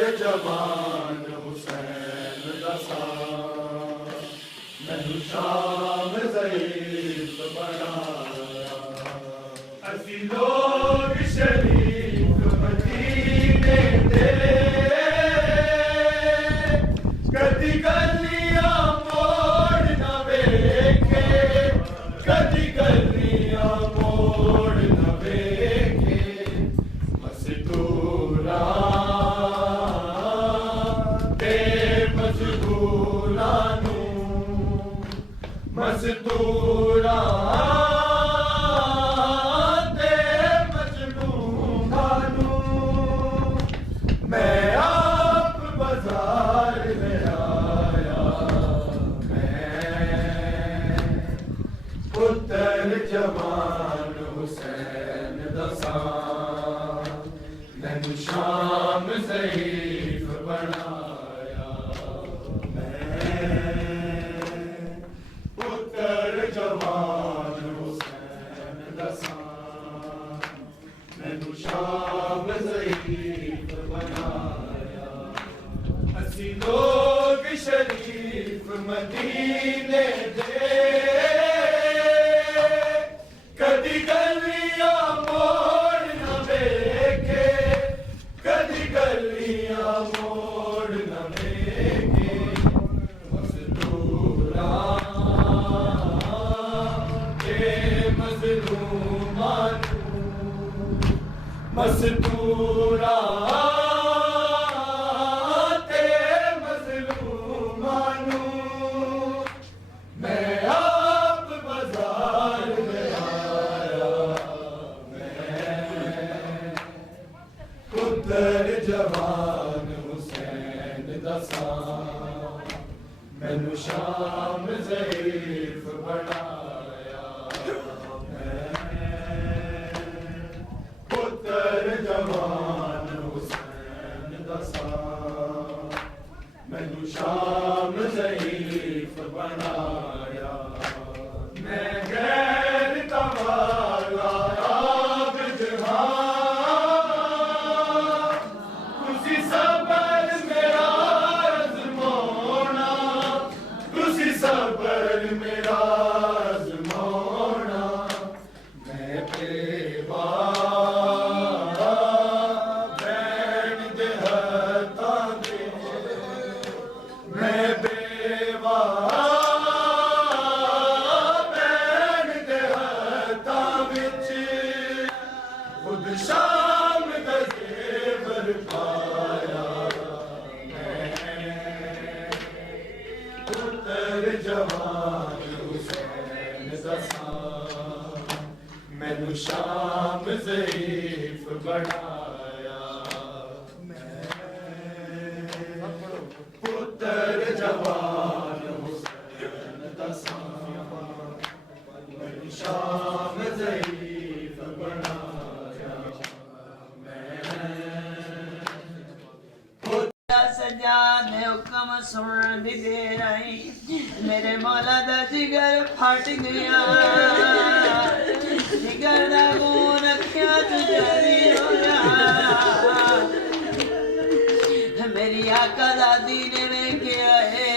जवान हुसैन दसा मैनू शाम ज़ईफ़ बनाया असी लोग शरीफ मदीने दे कदी गलियां मोड़ न वेखे कदी गलियां मोड़ न वेखे मज़दूरा ते मज़दूरां मज़दूरा ते मजलूमानू मैं आप बाजार में आया मैं पुत्र जवान हुसैन दसा मैनू शाम ज़ईफ़ बनाया जवान हुसैन दसा मैनू शाम ज़ईफ़ बनाया असी लोग शरीफ मदीने दे कदी गलियां मोड़ न वेखे कदी गलियां मोड़ न वेखे मज़दूरा मज़दूरा ते मज़लूमानू मैं आप बाजार में आया मैं पुत्र जवान हुसैन दसा मैनू शाम ज़ईफ़ बनाया जवान हुसैन दसा मैनू शाम ज़ईफ़ बनाया मैं गैर तवाला आब जहां तुसी सबर मेरा आज़माना तुसी सबर मेरा आज़माना मैं बेवा शाम दा ज़ेवर पाया पुत्र जवान हुसैन दसा मैनू शाम ज़ईफ़ बनाया पुत्र जवान हुसैन दसा मैनू शाम ज़ईफ़ बनाया सजाद हुक्म सुन दी दे रही मेरे मौला दा जिगर फट गया जिगर दा खून अखियां च जारी होया मेरी आका दादी ने वेख्या है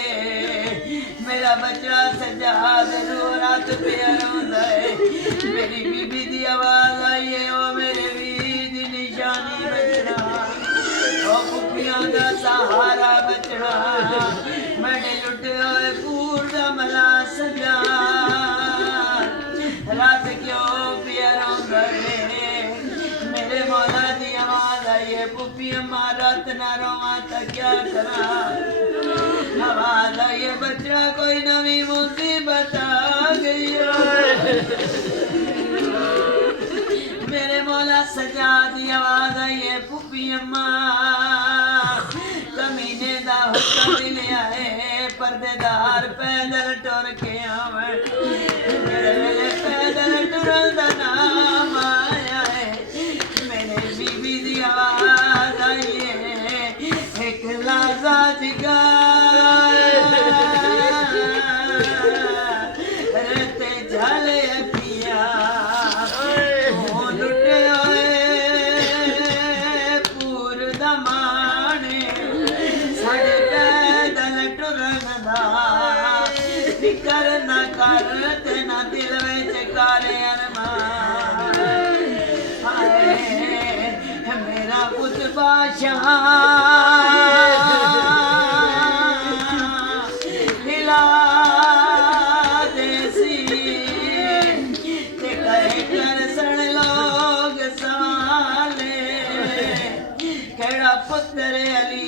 मेरा बच्चा सजाद नो रात पिया रोंदा है मेरी बीबी दी आवाज आई है ओ मेरे वीर दी निशानी बचना दा सहारा बचना मैंने लुटे हुए पूर दा मला सजा रात क्यों पिया रोंदा है मेरे मौला दी आवाज आई है पुप्पी अम्मा रात ना रोवा तो क्या करा आवाज आई है बच्चा कोई नवी मुसीबत आ गई मेरे मौला सजा दी आवाज आई है पुप्पी अम्मा कमीने दा हुक्म मिलिया है पर्देदार पैदल टुर के आवे मेरे वेले पैदल टुरन दा नाम आया है मेरे बीबी दी आवाज आई है एक लाजा जिगार रते झाले अखिया लुटे हुए पूर दमाने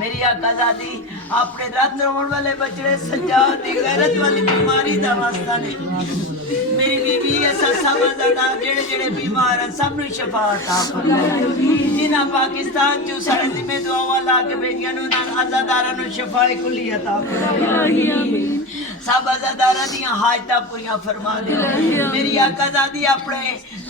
मेरी आकाज़ादी अपने रात रोण वाले बचड़े सजाद दी गैरत वाली बीमारी दा वास्ता ने मेरी बीबी ऐसा सब आज़ादार जेड़े जेड़े बीमार हैं सब नूं शफा अता फरमाए जिन्हां पाकिस्तान चों साडे जिम्मे दुआवां ला के भेजियां ने उन्हां आज़ादारां नूं शफाए कुल्ली अता फरमाए सब आज़ादारां दियां हाजतां पूरियां फरमा दे मेरी आकाज़ादी अपने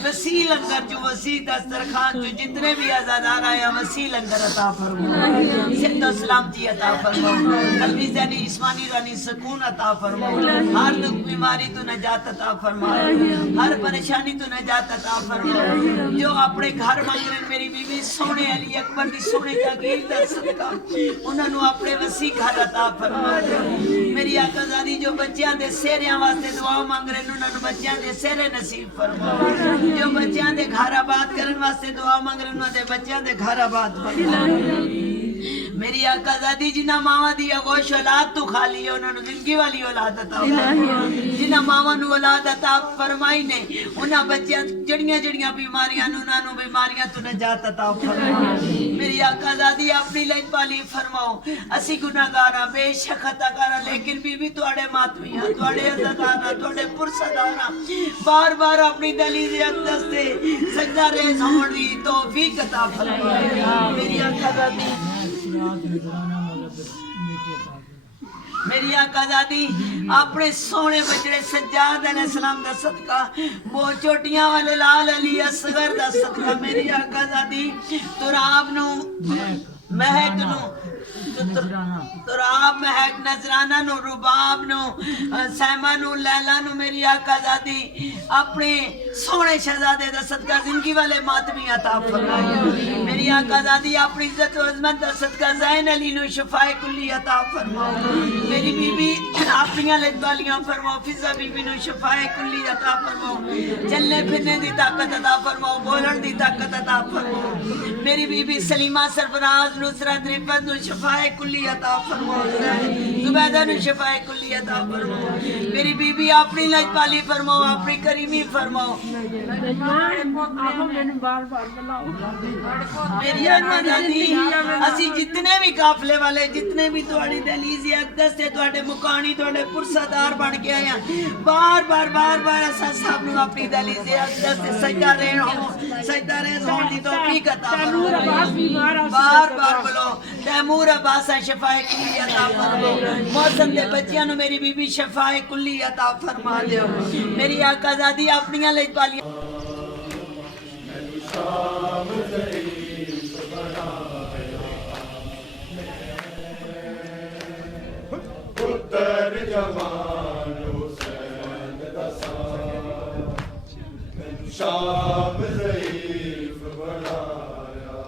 वसी लंगर जो वसी दस्तरखान जो जितने भी आज़ादार आया वसी लंगर अता फरमाओ सिंध सलामती अता फरमाओ कल्बी ज़हनी जिस्मानी रानी सुकून अता फरमाओ हर दुख बीमारी तो नजात अता फरमाओ हर परेशानी तो नजात अता फरमाओ जो अपने घर मंग रहे मेरी बीबी सोने अली अकबर दी सोने जागीर दा सदका उन्हां नूं अपने वसी घर अता फरमाओ मेरी आकाज़ादी जो बच्चियां दे सेहरियां वास्ते दुआ मंग रहे उन्हां नूं बच्चियां दे सेहरे नसीब फरमाओ जो बच्चियां दे घर आबाद करन वास्ते दुआ मंग रहे उन्हां दे बच्चियां दे घर आबाद फरमाओ मेरी आकाज़ादी जिन्हां मावां दी अगोश औलाद तू खाली है उन्हां नूं जिंदगी वाली औलाद अता फरमाई जिन्हां मावां नूं औलाद अता फरमाई ने उन्हां बच्चियां जड़ियां जड़ियां बीमारियां नूं उन्हां नूं बीमारियां तो नजात अता फरमाई मेरी आकाज़ादी अपनी लजपाली फरमाओ असी गुनाहगार हां बेशक खताकार हां लेकिन बीबी तुहाडे मातमी हां तुहाडे अज़ादार हां तुहाडे पुरसदार हां बार बार अपनी दलील अक़दस ते सजदा रेज़ होण दी तौफीक अता फरमाई मेरी आकाज़ादी मेरी आकाज़ादी अपने सोने बचड़े सज्जाद अलैहिस्सलाम दा सदका वो चोटियां वाले लाल अली असगर दा सदका मेरी आकाज़ादी तुराब नू महक नू तुराब महक नजराना नू रुबाब नू सैमा नू लैला नू मेरी आकाज़ादी अपने सोने शहजादे दा सदका जिंदगी वाले मातमी अता फरमाओ मेरी आकाज़ादी अपनी इज्जत व अज़मत दा सदका ज़ैन अली नू शफाए कुल्ली अता फरमाओ मेरी बीबी अपनी लजबालियां फरमाओ फिजा बीबी नू शफाए कुल्ली अता फरमाओ चलने फिरने दी ताकत अता फरमाओ बोलण दी ताकत अता फरमाओ मेरी बीबी सलीमा सरफराज नुसरत रिफत नू शफाए कुल्ली अता फरमाओ जुबैदा नू शफाए कुल्ली अता फरमाओ मेरी बीबी अपनी लजपाली फरमाओ अपनी करीमी फरमाओ मेरी आकाज़ादी असी जितने भी काफले वाले जितने भी तुहाडी दहलीज़ अक़दस ते तुहाडे मुकानी तुहाडे पुरसदार बन के आए बार बार असा सब नू अपनी दहलीज़ अक़दस ते सजदा रेज़ होण दी तौफीक अता फरमाओ बार बोलो तैमूर अब्बास शफाए कुल्ली अता फरमाओ मौसम दे बच्चियां नू मेरी बीबी शफाए कुल्ली अता फरमा दियो मेरी आकाज़ादी अपनियां लजपालियां पुत्र जवान हुसैन दा शाम ज़ईफ़ बनाया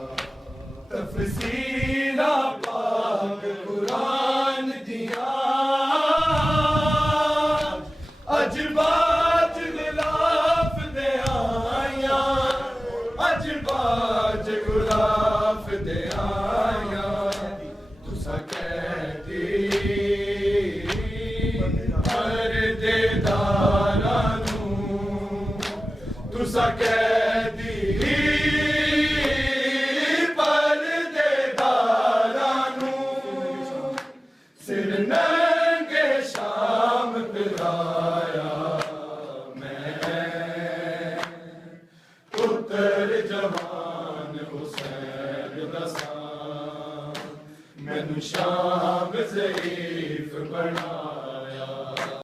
तफसीला पाक कुरान दिया अजबाज गुलाफ दे आया अजबाज गुलाफ दे आया तुसा कहती परदेदारा नू तुसा कहती मैनू शाम ज़ईफ़ बना